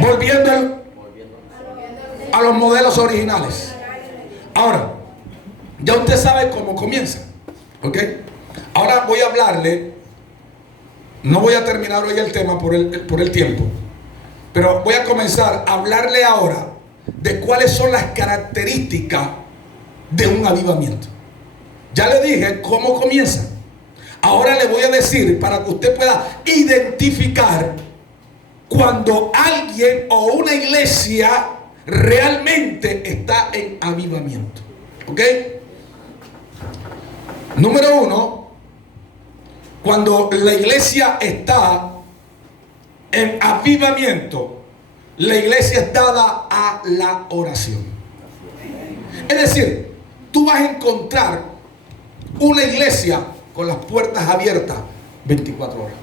Volviendo a los modelos originales. Ahora, ya usted sabe cómo comienza, ¿ok? Ahora voy a hablarle. No voy a terminar hoy el tema por el tiempo, pero voy a comenzar a hablarle ahora de cuáles son las características de un avivamiento. Ya le dije cómo comienza. Ahora le voy a decir para que usted pueda identificar cuando alguien o una iglesia realmente está en avivamiento. ¿Ok? Número uno, cuando la iglesia está en avivamiento, la iglesia es dada a la oración. Es decir, tú vas a encontrar una iglesia con las puertas abiertas 24 horas.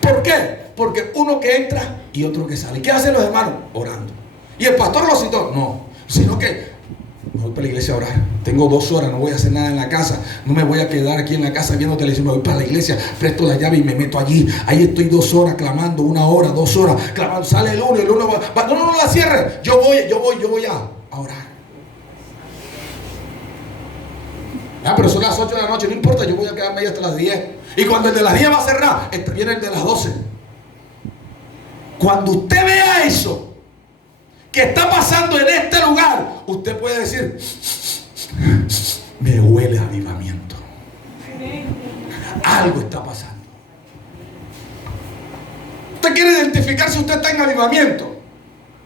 ¿Por qué? Porque uno que entra y otro que sale. ¿Qué hacen los hermanos? Orando. ¿Y el pastor lo citó? No, sino que me voy para la iglesia a orar. Tengo 2 horas, no voy a hacer nada en la casa. No me voy a quedar aquí en la casa viendo televisión. Me voy para la iglesia, presto la llave y me meto allí. Ahí estoy 2 horas clamando, 1 hora, 2 horas clamando. Sale el uno va. No la cierre. Yo voy a orar. Pero son las 8 de la noche, no importa, yo voy a quedarme ahí hasta las 10. Y cuando el de las 10 va a cerrar, viene el de las 12. Cuando usted vea eso que está pasando en este lugar, usted puede decir: me huele a avivamiento. Algo está pasando. ¿Usted quiere identificar si usted está en avivamiento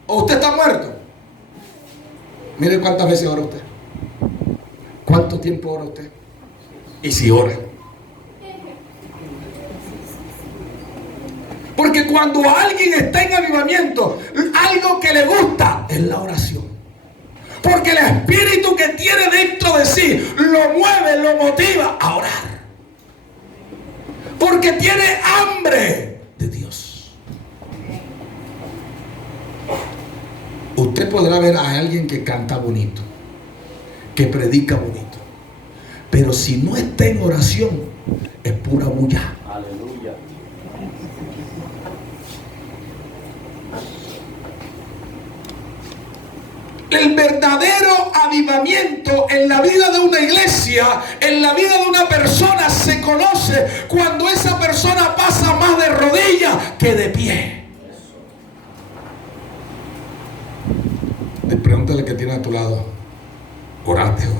o usted está muerto? Mire cuántas veces ora usted. ¿Cuánto tiempo ora usted? Y si ora. Porque cuando alguien está en avivamiento, algo que le gusta es la oración. Porque el espíritu que tiene dentro de sí lo mueve, lo motiva a orar. Porque tiene hambre de Dios. Usted podrá ver a alguien que canta bonito, que predica bonito, pero si no está en oración, es pura bulla. Aleluya. El verdadero avivamiento en la vida de una iglesia, en la vida de una persona, se conoce cuando esa persona pasa más de rodillas que de pie. Pregúntale que tiene a tu lado: ¿oraste hoy?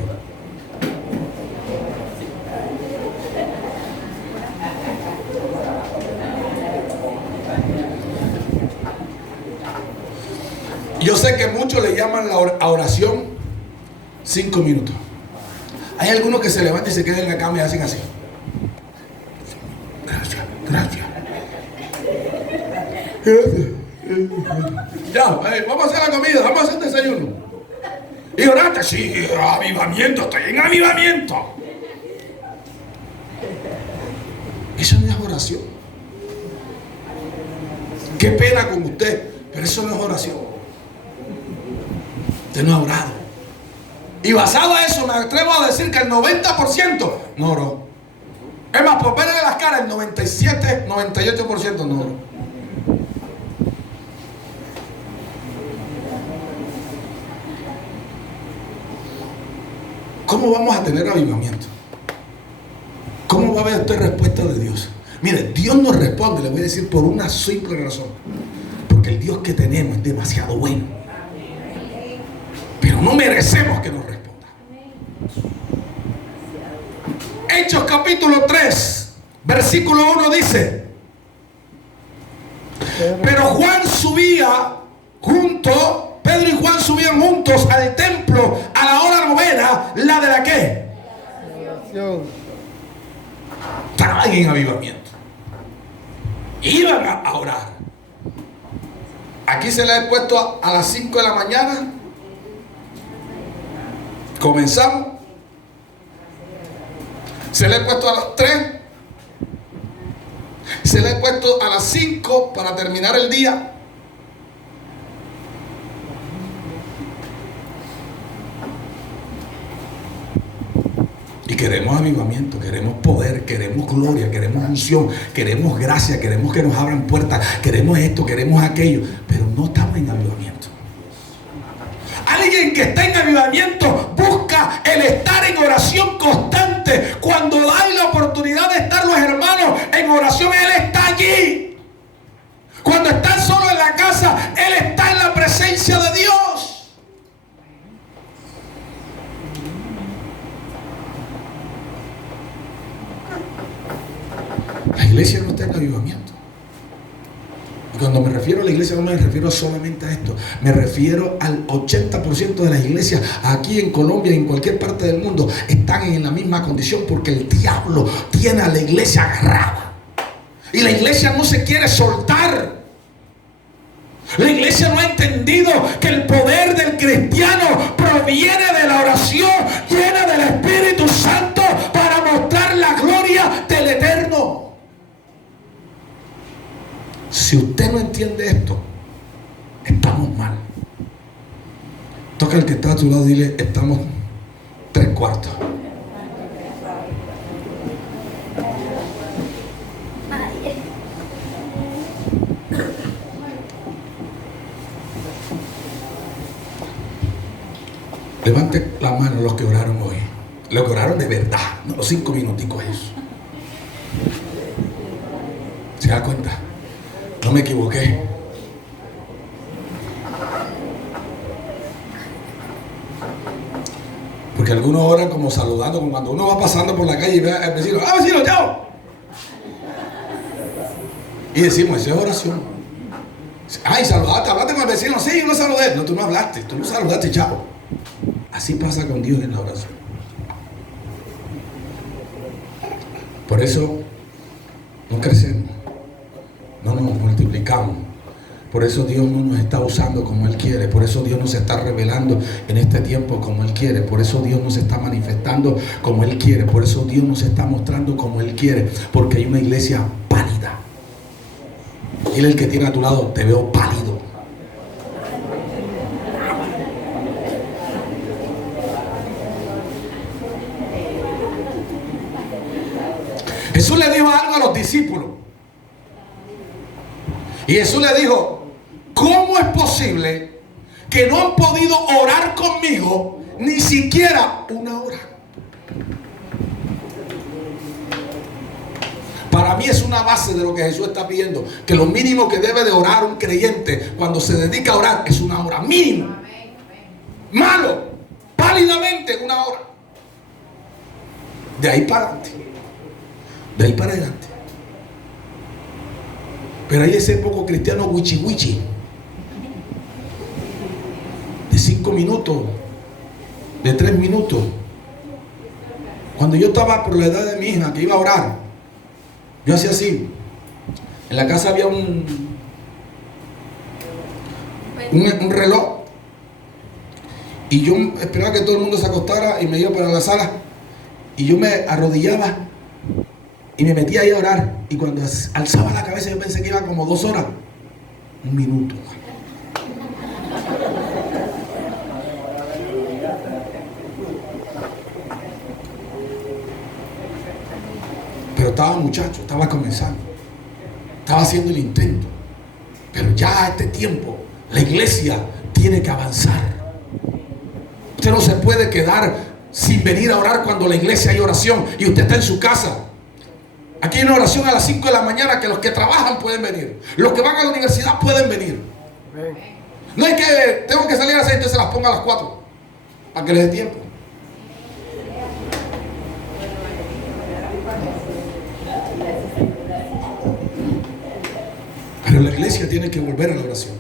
Yo sé que muchos le llaman a oración 5 minutos. Hay algunos que se levantan y se quedan en la cama y hacen así. Gracias. Ya, vamos a hacer la comida, vamos a hacer el desayuno. Y oraste, sí, avivamiento, estoy en avivamiento. Eso no es oración. Qué pena con usted, pero eso no es oración. Usted no ha orado. Y basado a eso me atrevo a decir que el 90% no oró. Es más, por verle las caras, el 97, 98% no oró. ¿Cómo vamos a tener avivamiento? ¿Cómo va a ver usted respuesta de Dios? Mire, Dios nos responde, le voy a decir, por una simple razón. Porque el Dios que tenemos es demasiado bueno. Pero no merecemos que nos responda. Hechos capítulo 3, versículo 1 dice: pero Juan subía junto, Pedro y Juan subían juntos al templo a la hora novena, la de la ¿qué? Estaban en avivamiento. Iban a orar. Aquí se le ha puesto a las 5 de la mañana. Comenzamos. Se le ha puesto a las 3. Se le ha puesto a las 5 para terminar el día. ¿Y qué Queremos avivamiento, queremos poder, queremos gloria, queremos unción, queremos gracia, queremos que nos abran puertas, queremos esto, queremos aquello, pero no estamos en avivamiento. Alguien que está en avivamiento busca el estar en oración constante. Cuando hay la oportunidad de estar los hermanos en oración, Él está allí. Cuando están solo en la casa, Él está en la presencia de Dios. La iglesia no está en avivamiento. Y cuando me refiero a la iglesia, no me refiero solamente a esto. Me refiero al 80% de las iglesias aquí en Colombia y en cualquier parte del mundo están en la misma condición, porque el diablo tiene a la iglesia agarrada. Y la iglesia no se quiere soltar. La iglesia no ha entendido que el poder del cristiano proviene de la oración llena del Espíritu Santo para mostrar la gloria del Eterno. Si usted no entiende esto, estamos mal. Toca al que está a tu lado y dile: estamos 3/4. Levante la mano los que oraron hoy. Los que oraron de verdad, no los 5 minuticos esos. ¿Se da cuenta? No me equivoqué. Porque algunos oran como saludando, como cuando uno va pasando por la calle y ve al vecino: ¡ah, vecino, chao! Y decimos: esa es oración. Ay, saludaste, hablaste con el vecino. Sí, yo lo saludé. No, tú no hablaste, tú no saludaste, chao. Así pasa con Dios en la oración. Por eso no crecemos, no nos multiplicamos. Por eso Dios no nos está usando como Él quiere. Por eso Dios no se está revelando en este tiempo como Él quiere. Por eso Dios no se está manifestando como Él quiere. Por eso Dios no se está mostrando como Él quiere. Porque hay una iglesia pálida. Dile al que tiene a tu lado: te veo pálido. Jesús le dijo algo a los discípulos. Y Jesús le dijo: ¿cómo es posible que no han podido orar conmigo ni siquiera una hora? Para mí es una base de lo que Jesús está pidiendo, que lo mínimo que debe de orar un creyente cuando se dedica a orar es una hora, mínimo. Malo, pálidamente una hora. De ahí para adelante, de ahí para adelante. Pero hay ese poco cristiano wichi de 5 minutos, de 3 minutos. Cuando yo estaba por la edad de mi hija que iba a orar, yo hacía así. En la casa había un reloj, y yo esperaba que todo el mundo se acostara y me iba para la sala, y yo me arrodillaba y me metía ahí a orar. Y cuando alzaba la cabeza, yo pensé que iba como 2 horas. 1 minuto. Pero estaba muchacho, estaba comenzando, estaba haciendo el intento. Pero ya a este tiempo la iglesia tiene que avanzar. Usted no se puede quedar sin venir a orar cuando la iglesia hay oración y usted está en su casa. Aquí hay una oración a las 5 de la mañana que los que trabajan pueden venir. Los que van a la universidad pueden venir. No es que tengo que salir a las 6, entonces se las ponga a las 4 para que les dé tiempo. Pero la iglesia tiene que volver a la oración.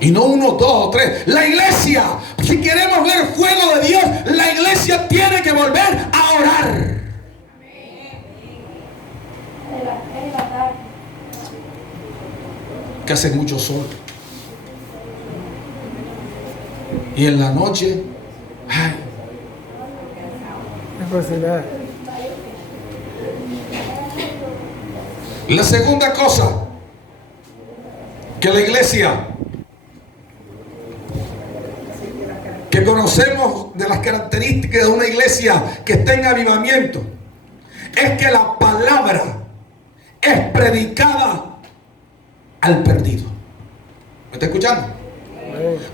Y no 1, 2 o 3. La iglesia, si queremos ver fuego de Dios, la iglesia tiene que volver a orar. Que hace mucho sol. Y en la noche, ay, la segunda cosa que la iglesia que conocemos de las características de una iglesia que está en avivamiento es que la palabra es predicada al perdido. ¿Me está escuchando?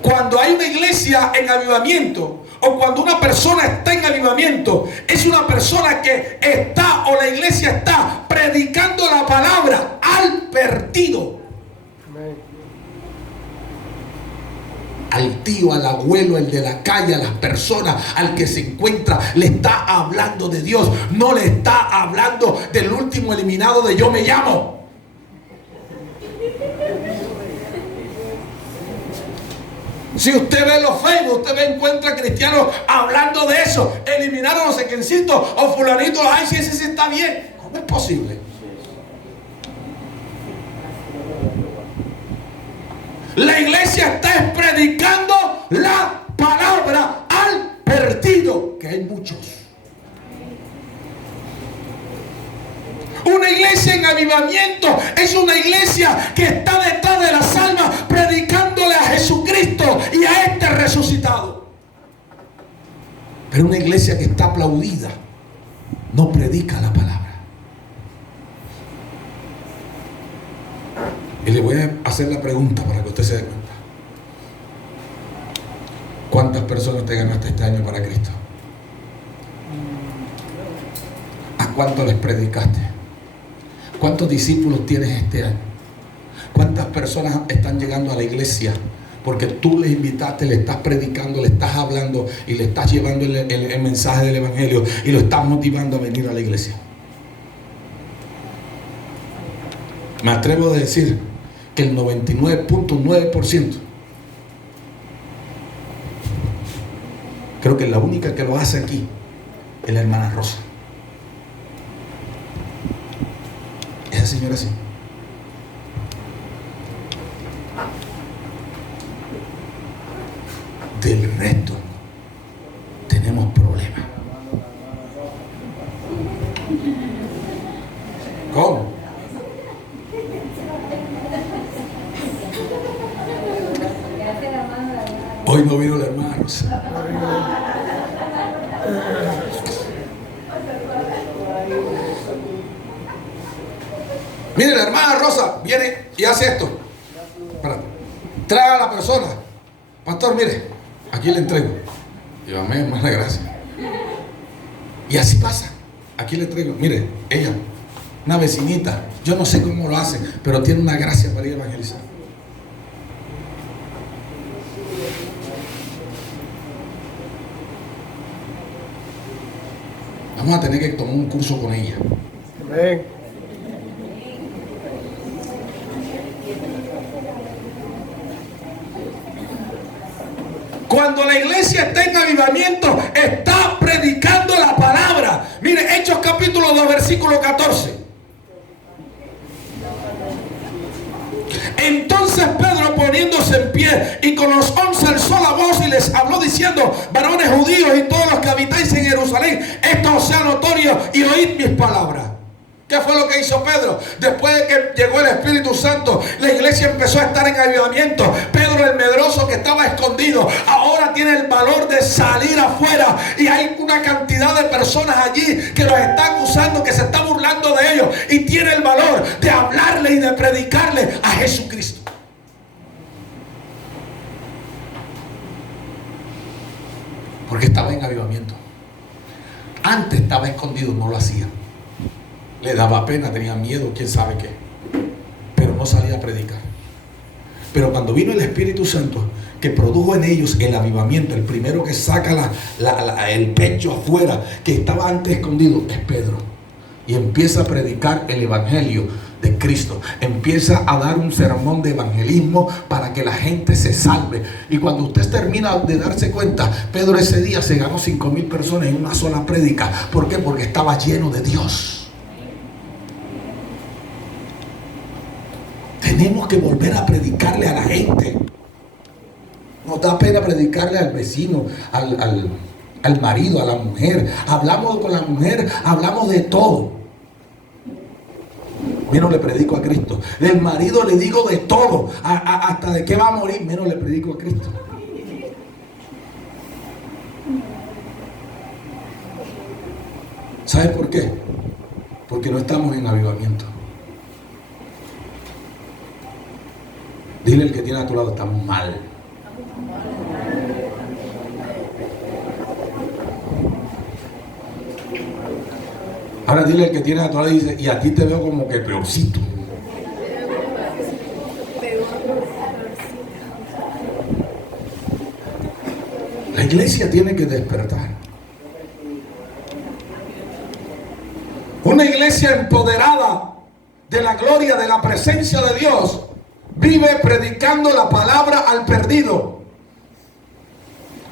Cuando hay una iglesia en avivamiento, o cuando una persona está en avivamiento, es una persona que está, o la iglesia está predicando la palabra al perdido. Al tío, al abuelo, el de la calle, a las personas, al que se encuentra, le está hablando de Dios. No le está hablando del último eliminado de Yo Me Llamo. Si usted ve los Facebook, usted encuentra cristianos hablando de eso. Eliminaron no sé quiéncito o fulanito. Ay, si ese sí está bien. ¿Cómo es posible? La iglesia está predicando la palabra al perdido, que hay muchos. Una iglesia en avivamiento es una iglesia que está detrás de las almas predicándole a Jesucristo y a este resucitado. Pero una iglesia que está aplaudida no predica la palabra. Y le voy a hacer la pregunta para que usted se dé cuenta. ¿Cuántas personas te ganaste este año para Cristo? ¿A cuántos les predicaste? ¿Cuántos discípulos tienes este año? ¿Cuántas personas están llegando a la iglesia porque tú les invitaste, le estás predicando, le estás hablando y le estás llevando el mensaje del evangelio y lo estás motivando a venir a la iglesia? Me atrevo a decir que el 99.9%, creo que la única que lo hace aquí es la hermana Rosa. Esa señora sí. Del resto tenemos problemas. ¿Cómo? Hoy no vino la hermana Rosa. Mire, la hermana Rosa viene y hace esto. Trae a la persona. Pastor, mire, aquí le entrego. Y yo, amén, hermana, gracias. Y así pasa. Aquí le entrego. Mire, ella, una vecinita, yo no sé cómo lo hace, pero tiene una gracia para ir a evangelizar. Vamos a tener que tomar un curso con ella. Amén. Cuando la iglesia está en avivamiento, está predicando la palabra. Mire, Hechos capítulo 2, versículo 14. Entonces Pedro, poniéndose en pie y con los 11 alzó la voz y les habló diciendo: varones judíos y todos los que habitáis en Jerusalén, esto os sea notorio y oíd mis palabras. ¿Qué fue lo que hizo Pedro? Después de que llegó el Espíritu Santo, la iglesia empezó a estar en avivamiento. Pedro, el medroso que estaba escondido, ahora tiene el valor de salir afuera. Y hay una cantidad de personas allí que los está acusando, que se está burlando de ellos. Y tiene el valor de hablarle y de predicarle a Jesucristo. Porque estaba en avivamiento. Antes estaba escondido, no lo hacía. Le daba pena, tenía miedo, quién sabe qué. Pero no salía a predicar. Pero cuando vino el Espíritu Santo, que produjo en ellos el avivamiento, el primero que saca el pecho afuera, que estaba antes escondido, es Pedro. Y empieza a predicar el evangelio de Cristo. Empieza a dar un sermón de evangelismo para que la gente se salve. Y cuando usted termina de darse cuenta, Pedro ese día se ganó 5,000 personas en una sola prédica. ¿Por qué? Porque estaba lleno de Dios. Tenemos que volver a predicarle a la gente. Nos da pena predicarle al vecino, al marido, a la mujer. Hablamos con la mujer, hablamos de todo. Menos le predico a Cristo. El marido le digo de todo, hasta de qué va a morir, menos le predico a Cristo. ¿Sabe por qué? Porque no estamos en avivamiento. Dile al que tiene a tu lado, estamos mal. Ahora dile al que tiene a tu lado y dice, y a ti te veo como que peorcito. La iglesia tiene que despertar. Una iglesia empoderada de la gloria, de la presencia de Dios, vive predicando la palabra al perdido.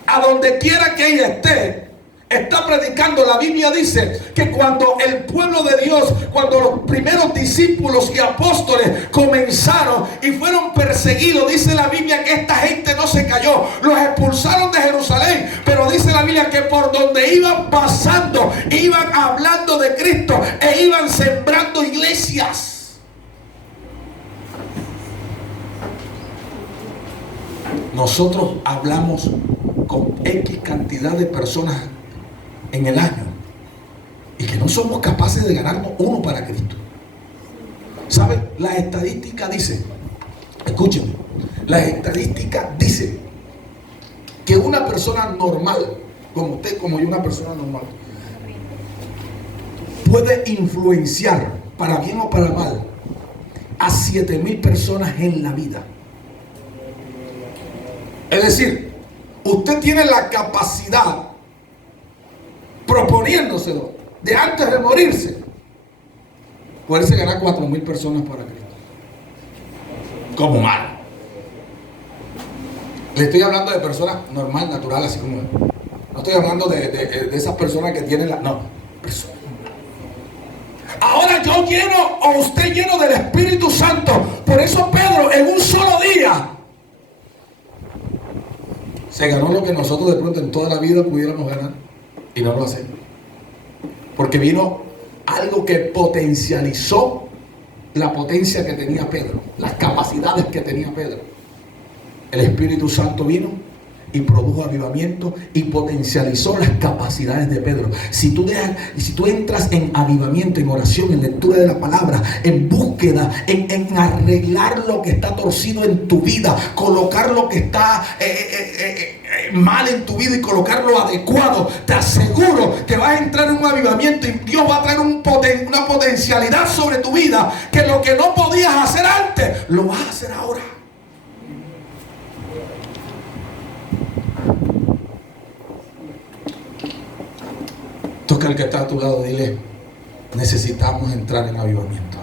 A donde quiera que ella esté, está predicando. La Biblia dice que cuando el pueblo de Dios, cuando los primeros discípulos y apóstoles comenzaron y fueron perseguidos, dice la Biblia que esta gente no se cayó, los expulsaron de Jerusalén, pero dice la Biblia que por donde iban pasando, iban hablando de Cristo e iban sembrando iglesias. Nosotros hablamos con X cantidad de personas en el año y que no somos capaces de ganarnos uno para Cristo. ¿Sabe? La estadística dice, escúchenme, la estadística dice que una persona normal, como usted, como yo, una persona normal, puede influenciar, para bien o para mal, a 7,000 personas en la vida. Es decir, usted tiene la capacidad, proponiéndoselo, de antes de morirse, poderse ganar 4,000 personas para Cristo. Como mal. Le estoy hablando de personas normal, natural, así como él. No estoy hablando de esas personas que tienen la... No, personas. Ahora yo lleno, o usted lleno del Espíritu Santo. Por eso Pedro, en un solo día, se ganó lo que nosotros de pronto en toda la vida pudiéramos ganar y no lo hacemos. Porque vino algo que potencializó la potencia que tenía Pedro, las capacidades que tenía Pedro. El Espíritu Santo vino y produjo avivamiento y potencializó las capacidades de Pedro. Si tú entras en avivamiento, en oración, en lectura de la palabra, en búsqueda, en arreglar lo que está torcido en tu vida, colocar lo que está mal en tu vida y colocarlo adecuado, te aseguro que vas a entrar en un avivamiento y Dios va a traer una potencialidad sobre tu vida, que lo que no podías hacer antes, lo vas a hacer ahora. Toca al que está a tu lado, dile, necesitamos entrar en avivamiento.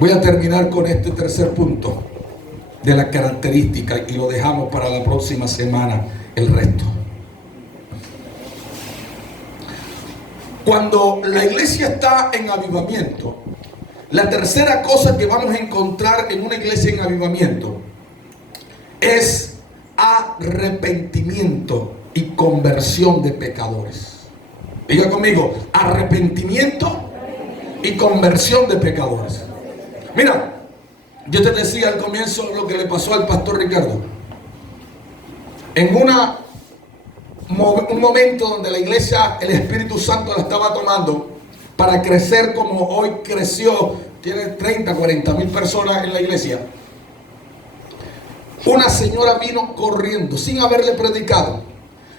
Voy a terminar con este tercer punto de las características y lo dejamos para la próxima semana, el resto. Cuando la iglesia está en avivamiento, la tercera cosa que vamos a encontrar en una iglesia en avivamiento es arrepentimiento y conversión de pecadores. Diga conmigo, arrepentimiento y conversión de pecadores. Mira, yo te decía al comienzo lo que le pasó al pastor Ricardo. En un momento donde la iglesia, el Espíritu Santo la estaba tomando para crecer como hoy creció, tiene 30, 40,000 personas en la iglesia. Una señora vino corriendo sin haberle predicado,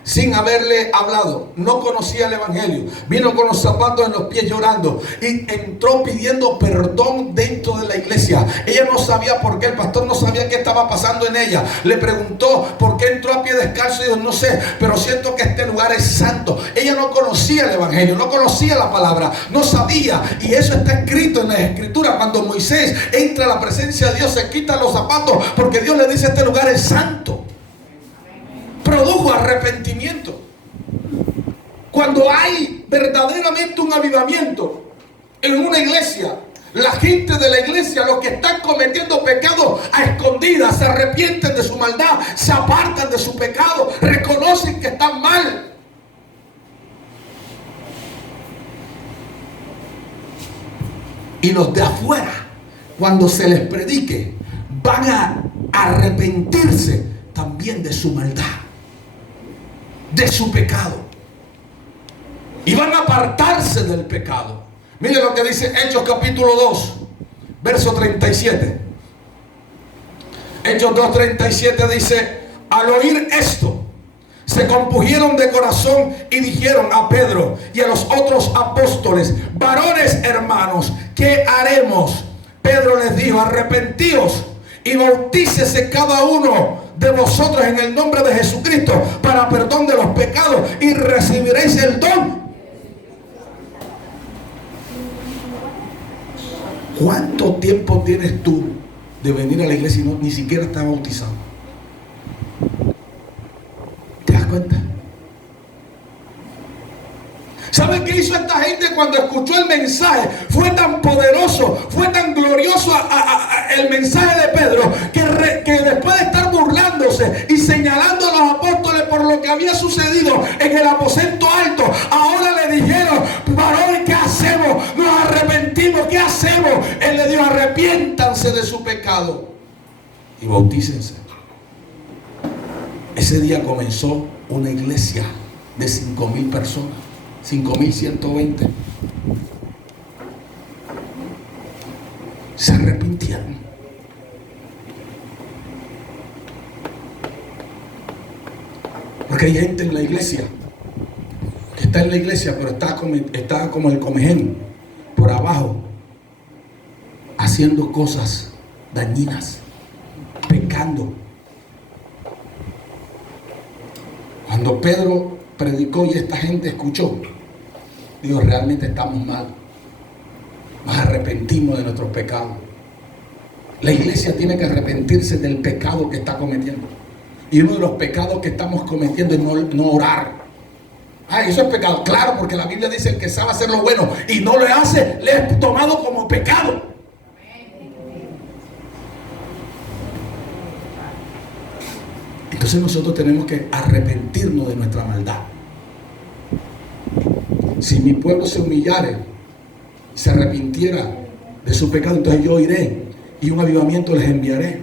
sin haberle hablado, no conocía el evangelio, vino con los zapatos en los pies llorando y entró pidiendo perdón dentro de la iglesia. Ella no sabía por qué, el pastor no sabía qué estaba pasando en ella. Le preguntó por qué entró a pie descalzo y dijo, no sé, pero siento que este lugar es santo. Ella no conocía el evangelio, no conocía la palabra, no sabía, y eso está escrito en las escrituras. Cuando Moisés entra a la presencia de Dios, se quita los zapatos porque Dios le dice, este lugar es santo. Produjo arrepentimiento. Cuando hay verdaderamente un avivamiento en una iglesia, la gente de la iglesia, los que están cometiendo pecado a escondidas, se arrepienten de su maldad, se apartan de su pecado, reconocen que están mal. Y los de afuera, cuando se les predique, van a arrepentirse también de su maldad, de su pecado. y van a apartarse del pecado. Mire lo que dice Hechos capítulo 2, verso 37. Hechos 2:37 dice: al oír esto, se compusieron de corazón y dijeron a Pedro y a los otros apóstoles: varones hermanos, ¿qué haremos? Pedro les dijo: arrepentíos y bautícese cada uno de vosotros en el nombre de Jesucristo para perdón de los pecados y recibiréis el don. ¿Cuánto tiempo tienes tú de venir a la iglesia y ni siquiera estás bautizado? ¿Te das cuenta? ¿Saben qué hizo esta gente cuando escuchó el mensaje? Fue tan poderoso, fue tan glorioso el mensaje de Pedro, que después de estar burlándose y señalando a los apóstoles por lo que había sucedido en el aposento alto, ahora le dijeron: varón, ¿qué hacemos? Nos arrepentimos, ¿qué hacemos? Él le dijo: arrepiéntanse de su pecado y bautícense. Ese día comenzó una iglesia de 5,000 personas. 5,120 se arrepintieron. Porque hay gente en la iglesia que está en la iglesia, pero está como el comején por abajo, haciendo cosas dañinas, pecando. Cuando Pedro predicó y esta gente escuchó, digo, realmente estamos mal. Nos arrepentimos de nuestros pecados. La iglesia tiene que arrepentirse del pecado que está cometiendo. Y uno de los pecados que estamos cometiendo es no orar. Ay, eso es pecado. Claro, porque la Biblia dice: el que sabe hacer lo bueno y no lo hace, le es tomado como pecado. Entonces nosotros tenemos que arrepentirnos de nuestra maldad. Si mi pueblo se humillare, se arrepintiera de su pecado, entonces yo iré y un avivamiento les enviaré.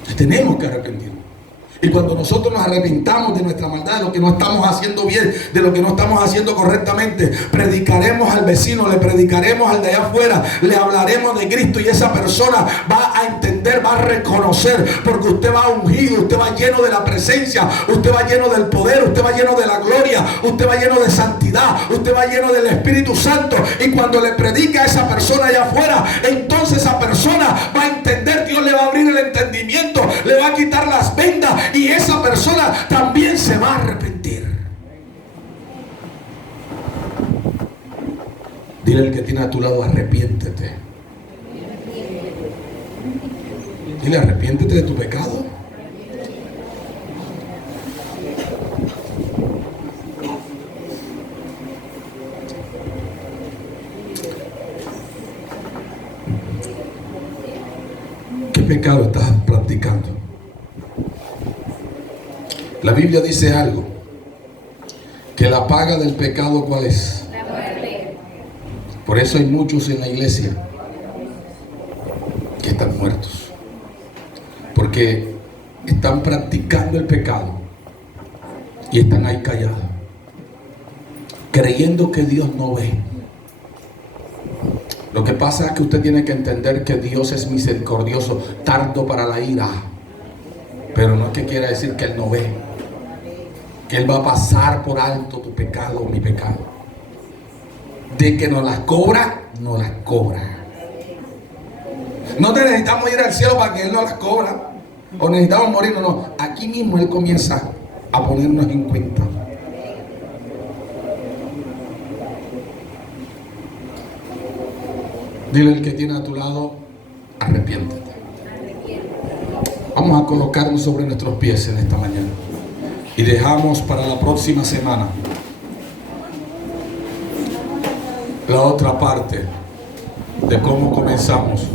Entonces tenemos que arrepentirnos. Y cuando nosotros nos arrepintamos de nuestra maldad, de lo que no estamos haciendo bien, de lo que no estamos haciendo correctamente, predicaremos al vecino, le predicaremos al de allá afuera, le hablaremos de Cristo, y esa persona va a entender, va a reconocer, porque usted va ungido, usted va lleno de la presencia, usted va lleno del poder, usted va lleno de la gloria, usted va lleno de santidad, usted va lleno del Espíritu Santo. Y cuando le predica a esa persona allá afuera, entonces esa persona va a entender, Dios le va a abrir el entendimiento, le va a quitar las vendas, y esa persona también se va a arrepentir. Dile al que tiene a tu lado: arrepiéntete. Dile: arrepiéntete de tu pecado. ¿Qué pecado estás practicando? La Biblia dice algo, que la paga del pecado, ¿cuál es? La muerte. Por eso hay muchos en la iglesia que están muertos, porque están practicando el pecado y están ahí callados, creyendo que Dios no ve. Lo que pasa es que usted tiene que entender que Dios es misericordioso, tardo para la ira, pero no es que quiera decir que Él no ve, que Él va a pasar por alto tu pecado o mi pecado. De que nos las cobra, nos las cobra. No necesitamos ir al cielo para que Él nos las cobra, o necesitamos morir, no. Aquí mismo Él comienza a ponernos en cuenta. Dile al que tiene a tu lado: arrepiéntete. Vamos a colocarnos sobre nuestros pies en esta mañana y dejamos para la próxima semana la otra parte de cómo comenzamos